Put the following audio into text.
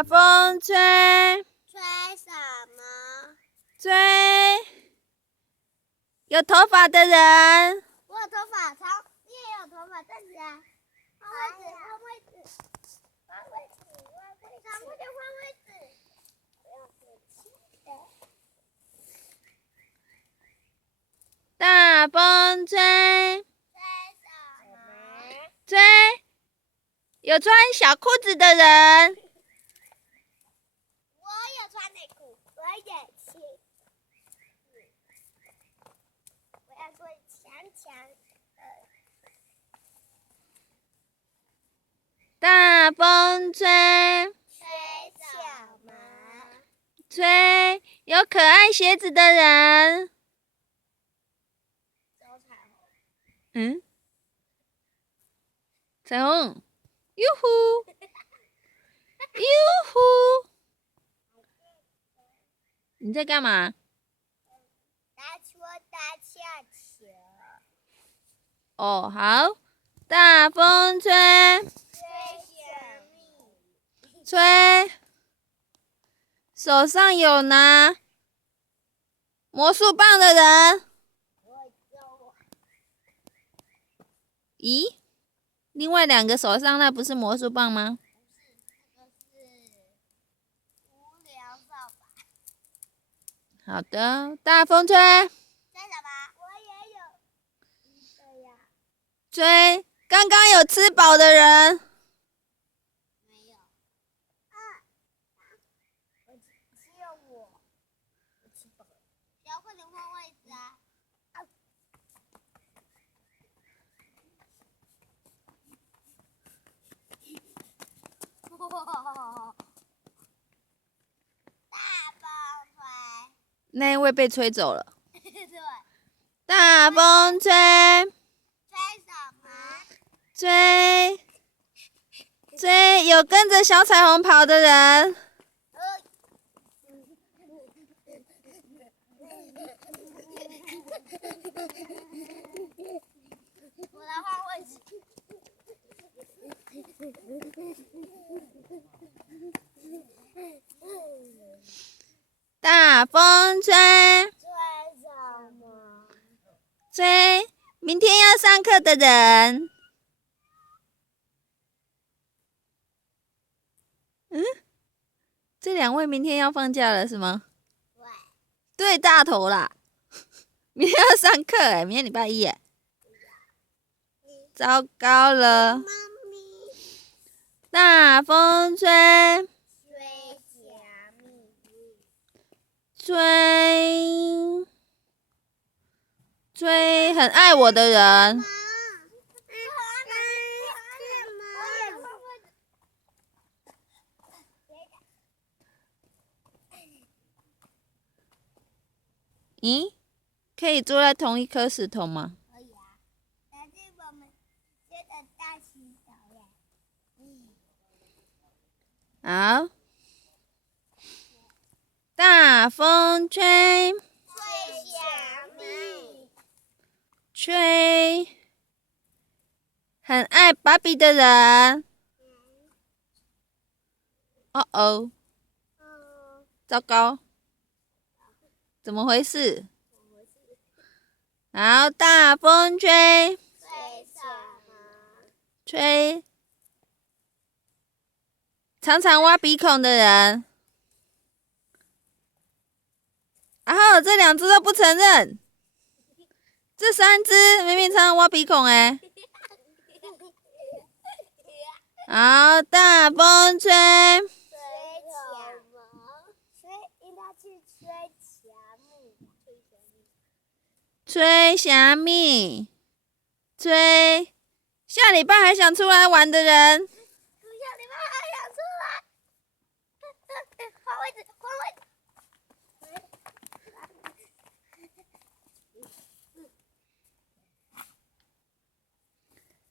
大风吹，吹什么？吹有头发的人。我有头发，你也有头发，站起来，换位置，换位置，换位置，长不就换位置？大风吹，吹什么？吹有穿小裤子的人。我有穿内裤，我也是。我要做强强的。大风吹，吹什么？吹有可爱鞋子的人。嗯，彩虹，哟呼，哟呼，你在干嘛？打气球。哦，好，大风吹，吹，手上有拿魔术棒的人。咦，另外2个手上那不是魔术棒吗？不是，那个是无聊扫把。好的，大风吹，吹什么？我也有。对呀。吹刚刚有吃饱的人。没有。只有我。我吃饱了。要快点换位置啊！大风吹。那一位被吹走了。对。大风吹，吹什么？吹有跟着小彩虹跑的人。我来换位置。大风吹，吹什么？吹明天要上课的人。这2位明天要放假了是吗？对，大头啦。明天要上课哎，明天礼拜1哎。糟糕了。大风吹，吹很爱我的人。咦，可以坐在同一颗石头吗？可以啊，但是我们接着大洗澡呀。好，大风吹，吹小蜜。吹很爱芭比的人。哦哦，糟糕，怎么回事？好，大风吹，吹什么？吹常常挖鼻孔的人。然后这2只都不承认，这3只明明常常挖鼻孔哎。好，大风吹，吹虾米，吹下礼拜还想出来玩的人。